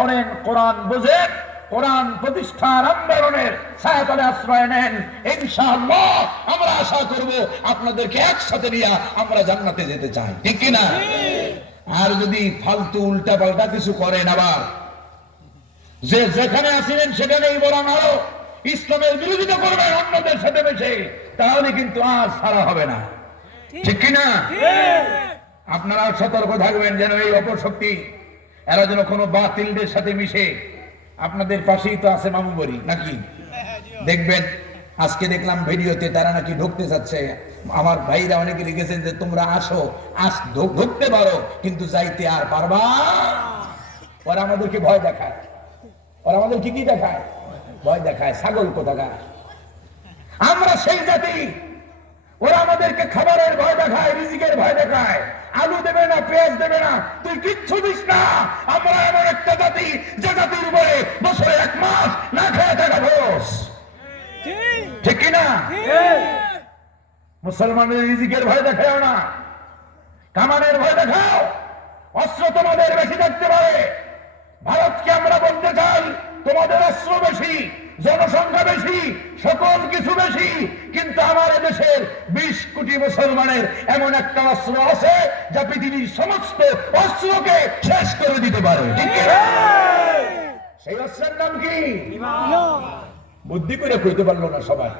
পড়েন, কোরআন বোঝেন, কোরআন প্রতিষ্ঠার আন্দোলনের ছায়াতলে আশ্রয় নেন, ইনশাআল্লাহ আমরা আশা করব আপনাদেরকে একসাথে নিয়ে আমরা জান্নাতে যেতে চাই, ঠিক কি না? আর যদি ফালতু উল্টা পাল্টা কিছু করেন, আবার যে যেখানে আসিলেন সেখানেই বরং আরো ইসলামের বিরোধিতা করবেন অন্যদের সাথে মিশে, তাহলে কিন্তু আর ছাড়া হবে না, ঠিক কিনা? আপনারা সতর্ক থাকবেন যেন এই অপশক্তি এরা যেন কোনো বাতিলদের সাথে মিশে। আপনাদের পাশেই তো আছে মামুবাড়ি নাকি? দেখবেন আজকে দেখলাম ভিডিওতে তারা নাকি ঢুকতে যাচ্ছে। আমার ভাইরা অনেকে লিখেছেন যে তোমরা আসো, ঢুকতে পারো, কিন্তু যাইতে আর পারবা। ওরা আমাদেরকে ভয় দেখায়, ওরা আমাদেরকে কি দেখায়? ভয় দেখায়, ছাগল কোথাকার। আমরা সেই জাতি, ওরা আমাদেরকে খাবারের ভয় দেখায়, রিজিকের ভয় দেখায়। আলু দেবে না, পেঁয়াজ দেবে না, তুই কিচ্ছু দিস না। আমরা এমন একটা জাতি যে জাতির উপরে বছরে 1 মাস না খেয়ে থাকা বস, ঠিক কিনা? মুসলমানের রিজিকের ভয় দেখাও না, কামানের ভয় দেখাও। অস্ত্র তোমাদের বেশি থাকতে পারে, ভারতকে আমরা বলতে চাই তোমাদের অস্ত্র বেশি, জনসংখ্যা বেশি, সকল কিছু বেশি, কিন্তু আমার দেশের 20 কোটি মুসলমানের এমন একটা অস্ত্র আছে যা পৃথিবীর সমস্ত অস্ত্রকে শেষ করে দিতে পারে, ঠিক কি? সেই অস্ত্রের নাম কি? বুদ্ধি করে কইতে পারলো না সবাই।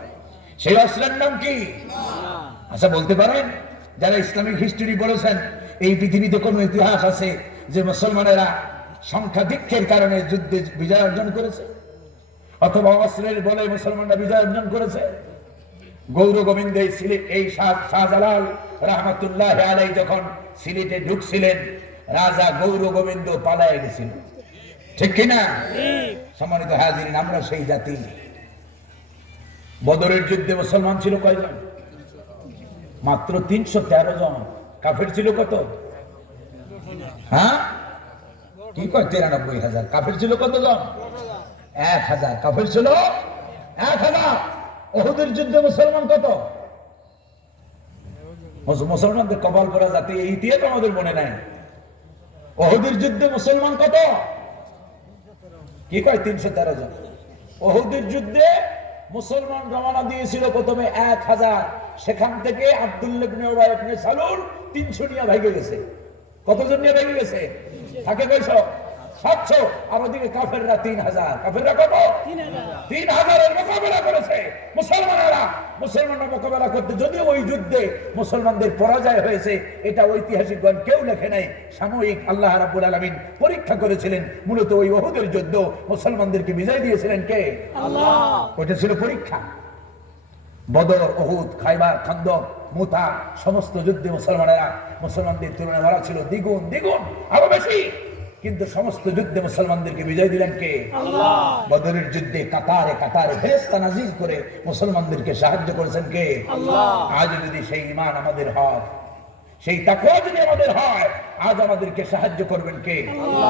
সেই অস্ত্রের নাম কি? আচ্ছা বলতে পারেন যারা ইসলামিক হিস্ট্রি পড়েছেন, এই পৃথিবীতে কোন ইতিহাস আছে যে মুসলমানেরা সংখ্যাধিক্যের কারণে যুদ্ধে বিজয় অর্জন করেছে, অথবা অস্ত্রের বলে মুসলমানরা বিজয় অর্জন করেছে? গৌর গোবিন্দ এই শাহজালাল রহমতুল্লাহ আলাইহি যখন সিলেটে ঢুকছিলেন, রাজা গৌর গোবিন্দ পালায় গেছিল, ঠিক কিনা? সম্মানিত হাজিরিন, আমরা সেই জাতি। বদরের যুদ্ধে মুসলমান ছিল কয়জন? মাত্র 313 জন। কাফের ছিল কত? হ্যাঁ, কি কয় 93,000। কাফের ছিল কত জন? 1000। কাফের ছিল 1000। উহুদের যুদ্ধে মুসলমান কত? মুসলমানদের কপাল করা জাতি, এই ইতিহাস আমাদের মনে নাই। উহুদের যুদ্ধে মুসলমান কত? কি কয় 313 জন। উহুদের যুদ্ধে মুসলমান রওনা দিয়েছিল প্রথমে 1000, সেখান থেকে আব্দুল্লাহ ইবনে উবাই ইবনে সালুল 300 নিয়ে ভাগে গেছে। কতজন নিয়ে ভাগে গেছে? থাকে কয়শো? 700। আর ওদিকে কাফেররা 3000। কাফেররা কত? 3000 এর মোকাবেলা করেছে মুসলমানেরা। মুসলমানরা মোকাবেলা করতে, যদিও ওই যুদ্ধে মুসলমানদের পরাজয় হয়েছে, এটা ঐতিহাসিকগণ কেউ লেখে নাই। সাময়িক আল্লাহ রাব্বুল আলামিন পরীক্ষা করেছিলেন। মূলত ওই উহুদের যুদ্ধ মুসলমানদেরকে বিজয় দিয়েছিলেন কে? আল্লাহ। ওটা ছিল পরীক্ষা। বদর, উহুদ, খায়বার, খান্দক, মুতা সমস্ত যুদ্ধে মুসলমানদের তুলনায় ওরা ছিল দ্বিগুণ আরো বেশি, কিন্তু সমস্ত যুদ্ধে মুসলমানদেরকে বিজয় দিলেন কে? আল্লাহ। বদরের যুদ্ধে কাতারে কাতারে ফেরেশতা নাজিল করে মুসলমানদেরকে সাহায্য করেছেন কে? আল্লাহ। আজ যদি সেই ঈমান আমাদের হয়, সেই তাকওয়া যদি আমাদের হয়, আজ আমাদেরকে সাহায্য করবেন কে? আল্লাহ।